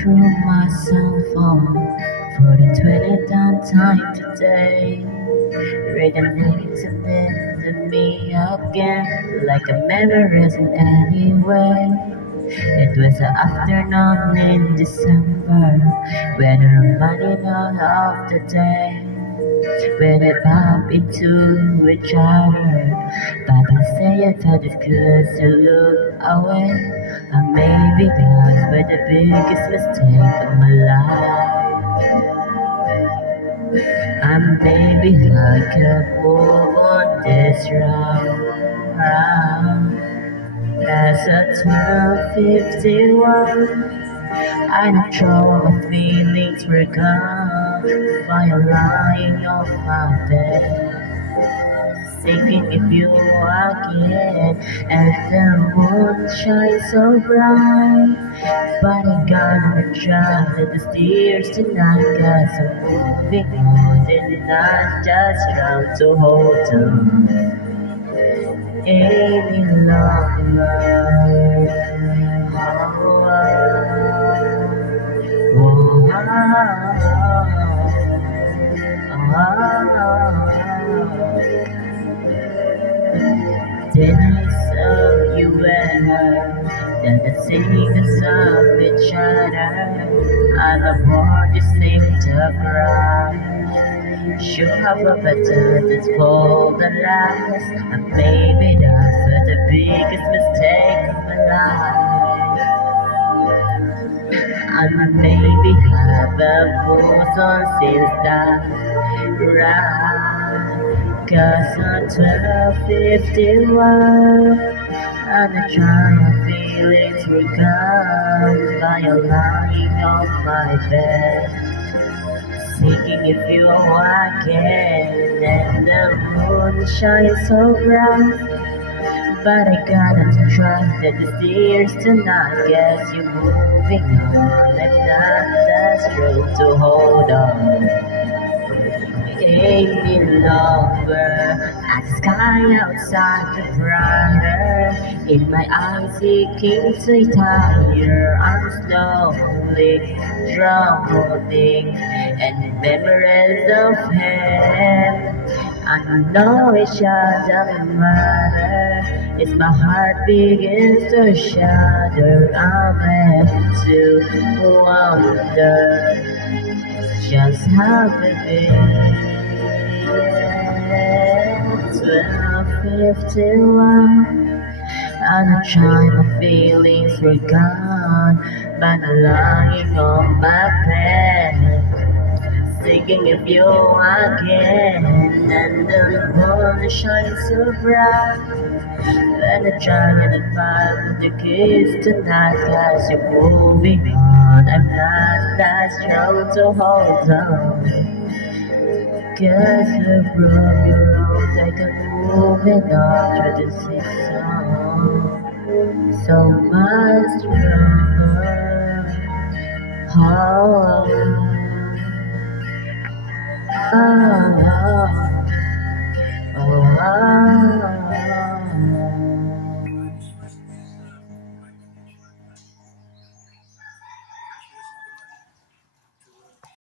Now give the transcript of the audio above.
through my cell phone for the 20th time today. Reading to me again like a memory in any way. It was an afternoon in December when we're running out of the day. When we bump into each other, but I say I thought it could to look away. And maybe that's where the biggest mistake of my life. And maybe I can move on this round. That's a 12:51. I know all my feelings were gone while lying on my bed. Thinking if you again, and the moon shines so bright. But I gotta try the stairs tonight, 'cause I'm moving on and not just trying to hold on any longer. Then I saw you and her, then the singers of each other, and the board just seemed to cry. Should have a better that's for the last, and maybe that's the biggest mistake of my life. And maybe have a moved on since that ride. 'Cause I'm 12:51 and the trying feelings were gone by a lying on my bed. Thinking if you again and the moon shines so bright. But I gotta try the stairs tonight. Guess you're moving on. I'm not that strong to hold on any longer. At the sky outside the brighter. In my eyes seeking to tire. I'm slowly drowning in memories of him. I know it doesn't matter. It's my heart begins to shatter. I'm left to wonder just how it is. 12:51 and I try my feelings were gone, but I'm lying on my bed. Thinking of you again, and the moon shines so bright. And I'm trying to find the keys tonight, 'cause you're moving on. I'm not that strong to hold on. 'Cause you broke your own, like I'm moving on through the season. So much stronger. Oh. Oh, oh, oh, oh.